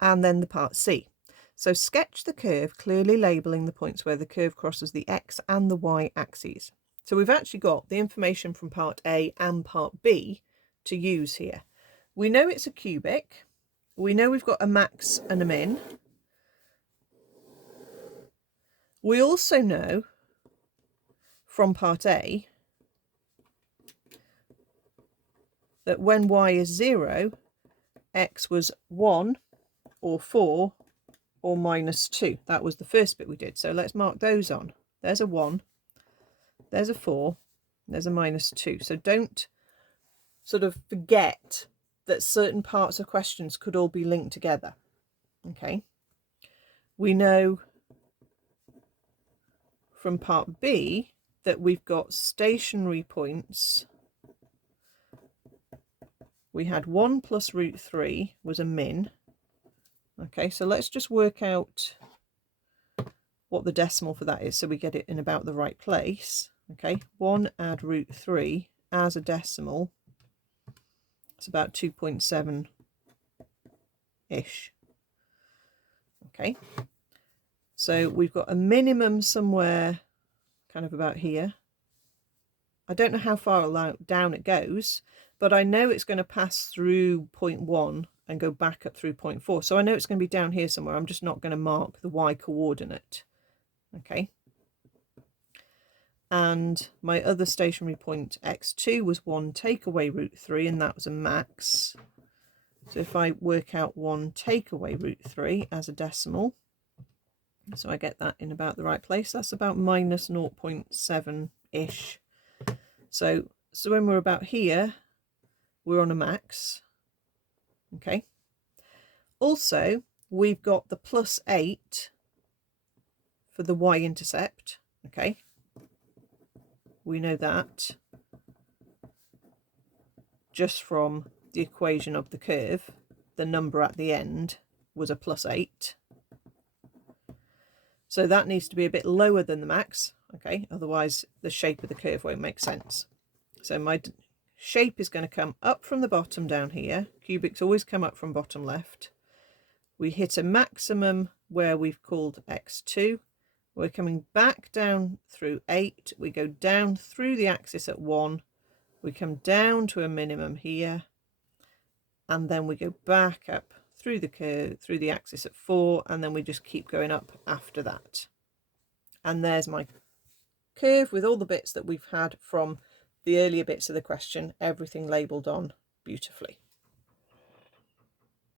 and then the part C. So sketch the curve, clearly labelling the points where the curve crosses the X and the Y axes. So we've actually got the information from part A and part B to use here. We know it's a cubic. We know we've got a max and a min. We also know from part A that when Y is 0, X was 1 or 4 or minus 2. That was the first bit we did. So let's mark those on. There's a 1, there's a 4, there's a minus 2. So don't sort of forget that certain parts of questions could all be linked together. Okay. We know from part B that we've got stationary points. We had 1 plus root 3 was a min. Okay, so let's just work out what the decimal for that is so we get it in about the right place. Okay, 1 add root 3 as a decimal. It's about 2.7-ish. Okay, so we've got a minimum somewhere kind of about here. I don't know how far down it goes, but I know it's going to pass through 0.1 and go back up through 0.4. So I know it's going to be down here somewhere. I'm just not going to mark the Y coordinate. Okay. And my other stationary point x2 was 1 take away root 3, and that was a max. So if I work out 1 take away root 3 as a decimal, so I get that in about the right place, that's about minus 0.7-ish. So when we're about here, we're on a max. Okay. Also, we've got the plus 8 for the y-intercept. Okay. We know that just from the equation of the curve. The number at the end was a plus 8. So that needs to be a bit lower than the max. Okay. Otherwise, the shape of the curve won't make sense. So my shape is going to come up from the bottom down here. Cubics always come up from bottom left. We hit a maximum where we've called x2. We're coming back down through 8. We go down through the axis at 1. We come down to a minimum here. And then we go back up through the curve, through the axis at 4. And then we just keep going up after that. And there's my curve with all the bits that we've had from the earlier bits of the question, everything labelled on beautifully.